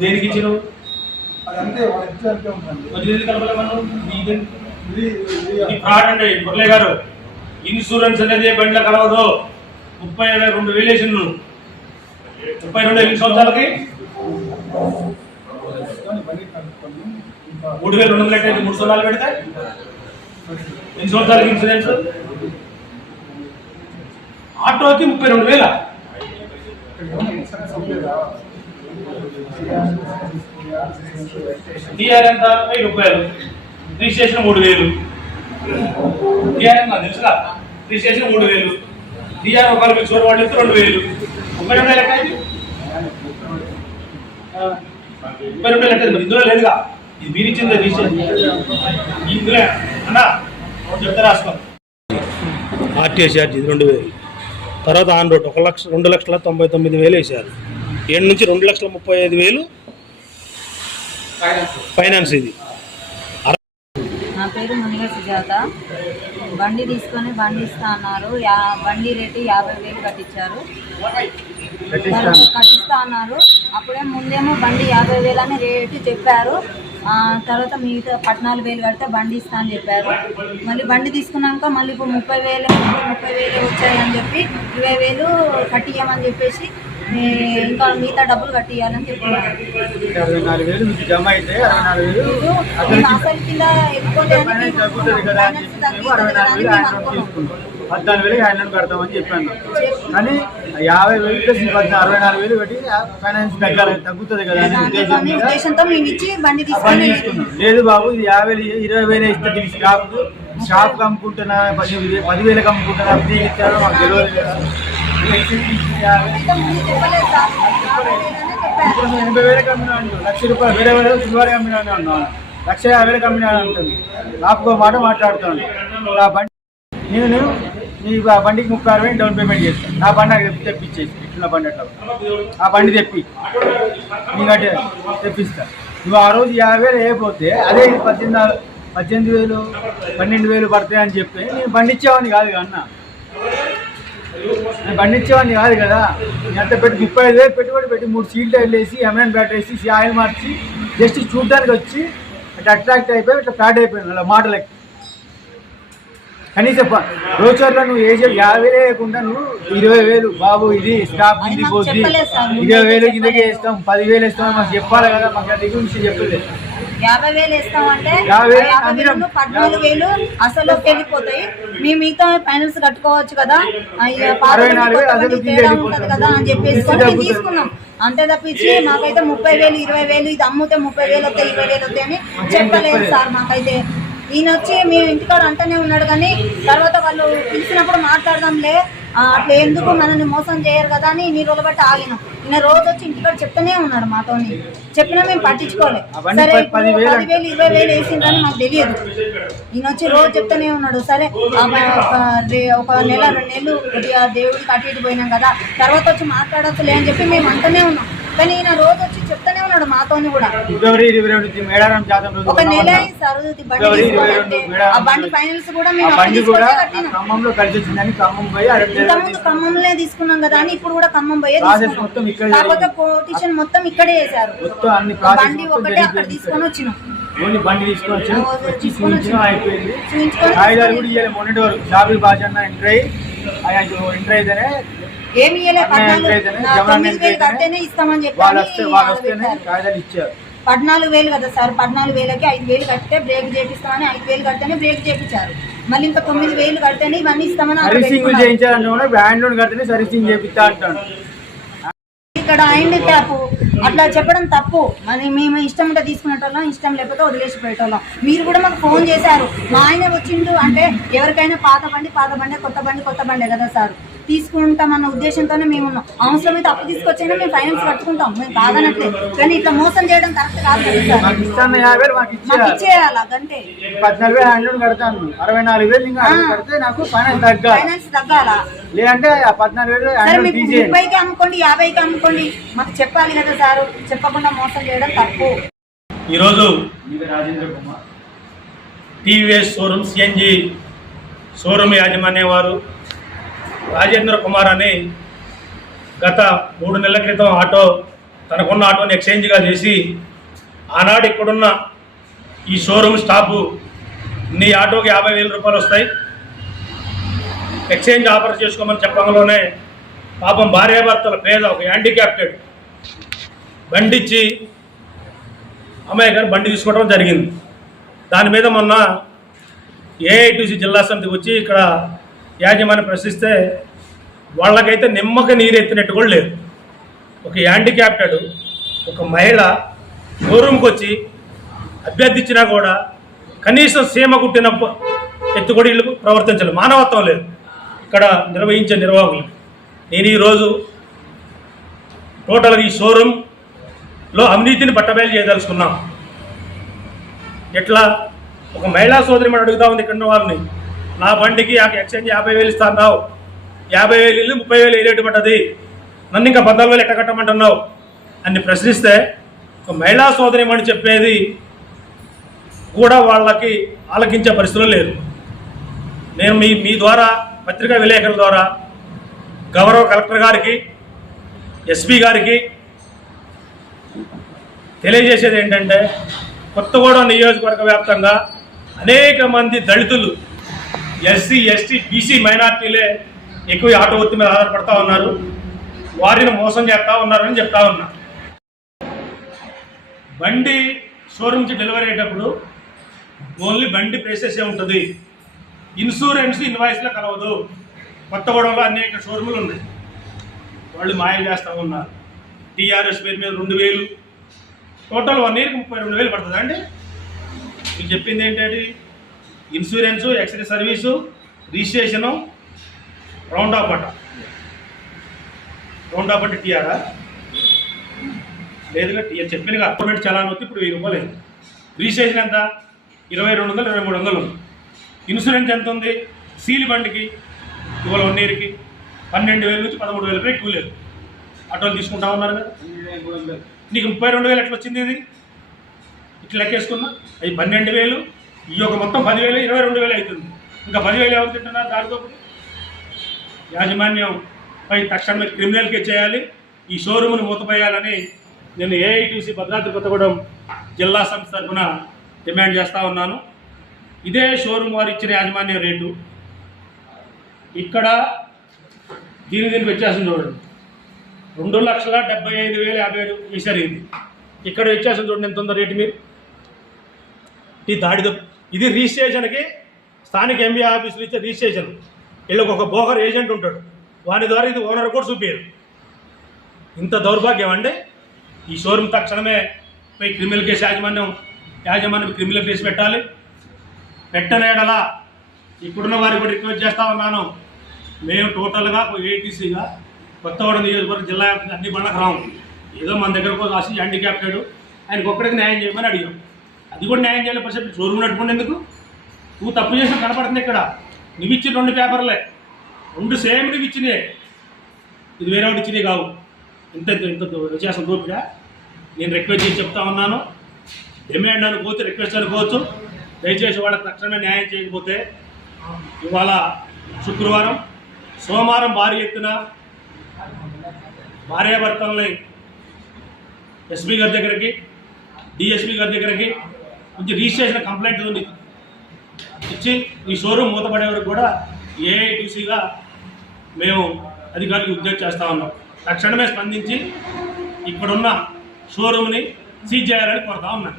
దేనికి ఇచ్చినావు? అదంతే ఫ్రాడ్ అండి మురళి గారు ఇన్సూరెన్స్ అనేది బండ్ల కలవదు? ముప్పై రెండు వేలు వేసిండు నువ్వు. ముప్పై రెండు ఎన్ని సంవత్సరాలకి? మూడు వేలు రెండు వందలు మూడు సంవత్సరాలు పెడితే? ఎన్ని సంవత్సరాలకి ఇన్సూరెన్స్? ఆటోకి ముప్పై రెండు వేల? టీఆర్ ఎంత వెయ్యి రూపాయలు. రిజిస్ట్రేషన్ మూడు వేలు. టీఆర్ ఎంత తెలుసుగా రిజిస్ట్రేషన్ మూడు వేలు. టీఆర్ ఒకరు మీకు చూడ వాళ్ళు రెండు వేలు. ముప్పై రెండు లెక్క అయింది. ముప్పై రెండు లెక్క ఇందులో లేదుగా. ఇది మీరు ఇచ్చింది రిజిస్ట్రేషన్. ఇందులో. అన్నా చెప్తా రాసుకోండి ఆర్టీఏ ఛార్జ్ ఇది రెండు వేలు. తర్వాత ఆన్ రోడ్ ఒక లక్ష రెండు లక్షల తొంభై తొమ్మిది వేలు వేశారు. ఏడు నుంచి రెండు లక్షల ముప్పై ఐదు వేలు ఫైనాన్స్. ఇది. నా పేరు మునిగ సుజాత. బండి తీసుకొని బండి ఇస్తా అన్నారు. యా బండి రేటు యాభై వేలు కట్టించారు. కట్టిస్తా అన్నారు. అప్పుడే ముందేమో బండి యాభై వేలు అని రేటు చెప్పారు. ఆ, తర్వాత మిగతా పద్నాలుగు వేలు కడితే బండి ఇస్తా అని చెప్పారు. మళ్ళీ బండి తీసుకున్నాక మళ్ళీ ఇప్పుడు ముప్పై వేలు ముప్పై వేలు వచ్చాయి అని చెప్పి ఇరవై వేలు కట్టియమని చెప్పేసి ఇంకా మిగతా డబ్బులు కట్టియాలని అసలు కింద ఎక్కువ పద్నాలుగు వేలు ఆయన నుంచి కడతామని చెప్పాను. కానీ యాభై వేలు ప్లస్ అరవై నాలుగు వేలు పెట్టి ఫైనాన్స్ తగ్గాలి తగ్గుతుంది కదా అనే ఉద్దేశంతో బండి తీసుకున్నాం. లేదు బాబు ఇది యాభై వేలు ఇరవై వేలు ఇస్తే దీనికి స్టాప్ షాప్ అమ్ముకుంటున్నా పది పదివేలకు అమ్ముకుంటున్నా దీనికి ఇస్తారో మాకు తెలియదు. ఇప్పుడు ఎనభై వేలకు అమ్మినా లక్ష రూపాయలు వేరే వేరే శుభారి కంపెనీ అన్నాను లక్ష యాభై వేలకు అని అంటుంది నాకు మాట మాట్లాడుతాను ఆ బండి నేను నేను నీ ఆ బండికి ముప్పై అరవై డౌన్ పేమెంట్ చేస్తాను నా బండి నాకు తెప్పించేసి ఇట్లా బండి అట్లా ఆ బండి తెప్పి నీకంటే తెప్పిస్తా నువ్వు ఆ రోజు యాభై వేలు వేయకపోతే అదే పద్దెనిమిది పద్దెనిమిది వేలు పన్నెండు వేలు పడతాయి అని చెప్పి నేను బండి ఇచ్చేవాడిని కాదు కదా అన్న నేను బండి ఇచ్చేవాడిని కాదు కదా నేను అంత పెట్టి ముప్పై ఐదు వేలు పెట్టుబడి పెట్టి మూడు సీల్ టైర్లు వేసి ఎంఎన్ బ్యాటరీ వేసి ఆయిల్ మార్చి జస్ట్ చూడడానికి వచ్చి అట్లా అట్రాక్ట్ అయిపోయి ఇట్లా ఫ్లాట్ అయిపోయింది అలా మాటలకి కనీసం రోచర్లో నువ్వు ఏ యాభై వేలు వేయకుండా నువ్వు ఇరవై వేలు బాబు ఇది స్టాప్ ఇది ముందే ఇరవై వేలు కిందకి. వేస్తాం పదివేలు వేస్తాం మాకు చెప్పాలి కదా మాకు అది గురించి చెప్పలేదు. యాభై వేలు పద్నాలుగు వేలు అసలు వెళ్ళిపోతాయి. మేము మిగతా ఫైనాన్స్ కట్టుకోవచ్చు కదా కింద ఉంటది కదా అని చెప్పేసి. తీసుకున్నాం. అంతే తప్పించి మాకైతే ముప్పై వేలు ఇరవై వేలు ఇది అమ్ముతే ముప్పై వేలు వస్తాయి ఇరవై వేలు వస్తాయి అని చెప్పలేదు. సార్ మాకైతే. ఈయన వచ్చి మీ ఇంటికాడ అంటనే ఉన్నాడు కానీ తర్వాత వాళ్ళు పిలిచినప్పుడు మాట్లాడదాంలే. అట్లా ఎందుకు మనల్ని మోసం చేయరు కదా అని ఇన్ని రోజులు బట్టి ఆగినాం. ఈయన రోజు వచ్చి ఇంటికాడ చెప్తూనే ఉన్నాడు మాతోని. చెప్పినా మేము పట్టించుకోలేదు సరే పదివేలు ఇరవై వేలు వేసిండ్రని మాకు తెలియదు. ఈయన వచ్చి రోజు చెప్తూనే ఉన్నాడు. సరే ఒక నెల రెండు నెలలు కొద్దిగా దేవుడికి అటు ఇటు పోయినాం కదా. తర్వాత వచ్చి మాట్లాడచ్చులే అని చెప్పి మేము అంటూనే ఉన్నాం. కానీ ఈయన రోజు వచ్చి చెప్తూనే ఉన్నాడు మాతోని కూడా. ఫిబ్రవరి ఇరవై రెండు మేడారం జాతర రోజు ఒక నెల. అయింది సార్ బండి తీసుకోవాలంటే. ఆ బండి ఫైనల్స్ కూడా మేము బండి కూడా ఖమ్మంలో కలిసి వచ్చిందని ఖమ్మం పోయి అరవై వేలు ఇంతకుముందు ఖమ్మంలోనే తీసుకున్నాం కదా అని ఇప్పుడు కూడా ఖమ్మం పోయే మొత్తం ఇక్కడ కాకపోతే కోటిషన్ మొత్తం ఇక్కడే వేశారు మొత్తం అన్ని ప్రాసెస్ బండి ఒకటే అక్కడ తీసుకొని వచ్చినాం. ఓన్లీ బండి వచ్చి చూపించడం. అయిపోయింది. కూడా ఇవ్వాలి మొన్నటి వరకు షాబీ బాజన్న ఎంటర్ అయ్యి ఎంటర్ అయితేనే ఏమి తొమ్మిది వేలు కడితేనే ఇస్తామని చెప్పి పద్నాలుగు వేలు కదా సార్ పద్నాలుగు వేలకి ఐదు వేలు కడితే బ్రేక్ చేపిస్తామని ఐదు వేలు కడితేనే బ్రేక్ చేపించారు. మళ్ళీ ఇంకా తొమ్మిది వేలు కడితేనే ఇవన్నీ ఇస్తామని సర్వీసింగ్ పెట్టుకున్నారు. చేయించాలంటే బ్యాండ్ లోన్ కడితేనే సర్వీసింగ్ చేపిస్తా అంటాడు. ఇక్కడ అయింది ట్యాపు అట్లా చెప్పడం తప్పు. మరి మేము ఇష్టం ఉంటే తీసుకునేటోళ్ళం ఇష్టం లేకపోతే వదిలేసిపోయేటోళ్ళం. మీరు కూడా మాకు ఫోన్ చేశారు. మా ఆయన వచ్చిండు అంటే ఎవరికైనా పాత బండి పాత బండి కొత్త బండి కొత్త బండే కదా సార్. తీసుకుంటామన్న ఉద్దేశంతోనే మేము ఉన్నాం. అవసరమైతే అప్పు తీసుకొచ్చైనా మేము ఫైనాన్స్ కట్టుకుంటాం. మేము కాదనట్లే కానీ ఇట్లా మోసం చేయడం కరెక్ట్ కాదు ఇచ్చేయాలి. అదంటే పద్నాలుగు వేలు కడతాను. అరవై నాలుగు వేలు కడితే నాకు ఫైనాన్స్ తగ్గాలి. ఫైనాన్స్ తగ్గాలా? లేదంటే ఆ పద్నాలుగు వేలు సరే మీకు ముప్పైకి అమ్ముకోండి యాభైకి అమ్ముకోండి. మాకు చెప్పాలి కదా సార్. చెప్పకుండా మోసం చేయడం తప్పు. ఈరోజు ఇది Rajendra Kumar. TVS showroom CNG showroom యాజమాన్యం వారు రాజేంద్ర కుమార్ అని గత మూడు నెలల క్రితం ఆటో తనకున్న ఆటోని ఎక్స్చేంజ్గా చేసి ఆనాడు ఇక్కడున్న ఈ షోరూమ్ స్టాపు నీ ఆటోకి యాభై వేల రూపాయలు వస్తాయి. ఎక్స్చేంజ్ ఆఫర్ చేసుకోమని చెప్పడంలోనే పాపం భార్యాభర్తల పేద ఒక హ్యాండిక్యాప్టెడ్ బండి ఇచ్చి అమ్మాయి గారు బండి తీసుకోవడం జరిగింది. దాని మీద మొన్న ఏఐటీసీ జిల్లా సమితికి వచ్చి ఇక్కడ యాజమాన్యం ప్రశ్నిస్తే వాళ్ళకైతే నిమ్మక నీరు ఎత్తినట్టు కూడా లేదు. ఒక హ్యాండిక్యాప్టెడ్ ఒక మహిళ షోరూమ్కి వచ్చి అభ్యర్థించినా కూడా కనీసం సీమ కుట్టిన ప- ఎత్తు కూడా వీళ్ళు ప్రవర్తించలేదు. మానవత్వం లేదు. ఇక్కడ నిర్వహించే నిర్వాహకులు. నేను ఈరోజు టోటల్గా ఈ షోరూంలో అవినీతిని బట్టబయలు చేయదలుచుకున్నాం ఎట్లా? ఒక మహిళా సోదరి మనం అడుగుతా ఉంది ఇక్కడ ఉన్న వాళ్ళని నా బండికి ఎక్స్చేంజ్ యాభై వేలు ఇస్తా అన్నావు యాభై వేలు ఇల్లు ముప్పై వేలు వేయలేటు నన్ను ఇంకా పద్నాలుగు వేలు ఎట్ట కట్టమంటున్నావు? అని ప్రశ్నిస్తే ఒక మహిళా సోదరిమని చెప్పేది? కూడా వాళ్ళకి ఆలకించే పరిస్థితులు లేదు. నేను మీ మీ ద్వారా పత్రికా విలేకరుల ద్వారా గౌరవ కలెక్టర్ గారికి ఎస్పీ గారికి తెలియజేసేది ఏంటంటే కొత్తగూడెం నియోజకవర్గ వ్యాప్తంగా అనేక మంది దళితులు ఎస్సీ ఎస్టీ బీసీ మైనార్టీలే ఎక్కువ ఆటో వృత్తి మీద ఆధారపడతా ఉన్నారు. వారిని మోసం చేస్తూ ఉన్నారని చెప్తా ఉన్నా. బండి షోరూమ్ నుంచి డెలివరీ అయ్యేటప్పుడు ఓన్లీ బండి ప్రైసెసే ఉంటుంది. ఇన్సూరెన్స్ ఇన్వాయిస్లో కలవదు. కొత్తగూడెంలో అనేక షోరూములు ఉన్నాయి. వాళ్ళు మాయం చేస్తూ ఉన్నారు. టీఆర్ఎస్ పేరు మీద రెండు వేలు. టోటల్ వన్ ఇయర్కి ముప్పై రెండు వేలు పడుతుందా. అండి మీకు చెప్పింది ఏంటంటే insurance x-ray service registration round off అట. రౌండ్ ఆఫ్ అంటే టీఆరా లేదుగా టీఆర్ చెప్పిన గవర్నమెంట్ చలాన్ వచ్చి ఇప్పుడు వెయ్యి రూపాయలు అయింది. రిజిస్ట్రేషన్ ఎంత? ఇరవై రెండు వందలు ఇరవై మూడు వందలు ఇన్సూరెన్స్ ఎంత ఉంది? సీల్ బండికి ఇవాళ వన్ ఇయర్కి పన్నెండు వేల నుంచి పదమూడు వేల రూపాయలు కూలేదు ఆటోలు తీసుకుంటా ఉన్నారు కదా. నీకు ముప్పై రెండు వేలు ఎట్లా వచ్చింది ఇది? ఇట్లా లెక్కేసుకున్నా? అవి పన్నెండు వేలు ఈ యొక్క మొత్తం పదివేలు ఇరవై రెండు వేలు అవుతుంది. ఇంకా పదివేలు ఎవరు తింటున్నారు? దానితో యాజమాన్యం పై తక్షణమే క్రిమినల్ కేసు చేయాలి. ఈ షోరూమ్ను మూతపోయాలని నేను ఏఐటీసీ భద్రాద్రి కొత్తగూడెం జిల్లా సంస్థ తరఫున డిమాండ్ చేస్తూ ఉన్నాను. ఇదే షోరూమ్ వారు ఇచ్చిన యాజమాన్యం రేటు. ఇక్కడ దీని దీనికి వ్యత్యాసం చూడండి. రెండు లక్షల డెబ్బై ఐదు వేల యాభై ఏడు వేశారు ఇది. ఇక్కడ వ్యత్యాసం చూడండి ఎంత ఉందో రేటు మీరు? ఈ దాడితో ఇది రిజిస్ట్రేషన్కి స్థానిక ఎంబీ ఆఫీసులు ఇచ్చే రిజిస్ట్రేషన్. వీళ్ళకి ఒక బోకర్ ఏజెంట్ ఉంటాడు. వాని ద్వారా ఇది ఓనర్ కూడా చూపారు ఇంత దౌర్భాగ్యం అండి ఈ షోరూమ్ తక్షణమే పోయి క్రిమినల్ కేసు యాజమాన్యం యాజమాన్యం క్రిమినల్ కేసు పెట్టాలి. పెట్టనేడలా ఇప్పుడున్న వారికి కూడా రిక్వెస్ట్ చేస్తా ఉన్నాను. మేము టోటల్గా ఏటీసీగా కొత్తగూడెం నియోజకవర్గం జిల్లా అన్ని బండకు రాము ఏదో మన దగ్గరకు రాసి హ్యాండిక్యాప్టెడ్ ఆయనకు ఒక్కడికి న్యాయం చేయమని అడిగాం. అది కూడా న్యాయం చేయాలి పరిస్థితి. షోరూమ్ నడుపుకుంటే ఎందుకు? నువ్వు తప్పు చేసిన కనపడుతుంది ఇక్కడ. నువ్వు ఇచ్చిన రెండు పేపర్లే. రెండు సేమ్ నువ్వు ఇచ్చినాయి. ఇది వేరే ఒకటి ఇచ్చినాయి కావు. ఇంత ఇంత వ్యత్యాసం దూపిగా నేను రిక్వెస్ట్ చేసి చెప్తా ఉన్నాను. డిమాండ్ అనుకోవచ్చు రిక్వెస్ట్ అనుకోవచ్చు. దయచేసి వాళ్ళకి తక్షణమే న్యాయం చేయకపోతే ఇవాళ శుక్రవారం సోమవారం భారీ ఎత్తున భార్యాభర్తల్ని ఎస్పీ గారి దగ్గరికి డిఎస్పీ గారి దగ్గరికి కొంచెం రిజిస్ట్రేషన్ కంప్లైంట్ ఉంది. ఇచ్చి ఈ షోరూమ్ మూతపడే వరకు కూడా ఏఐటీసీగా మేము అధికారులకు ఉద్యోగం చేస్తా ఉన్నాం. తక్షణమే స్పందించి ఇక్కడున్న షోరూమ్ని సీజ్ చేయాలని కోరుతా ఉన్నాను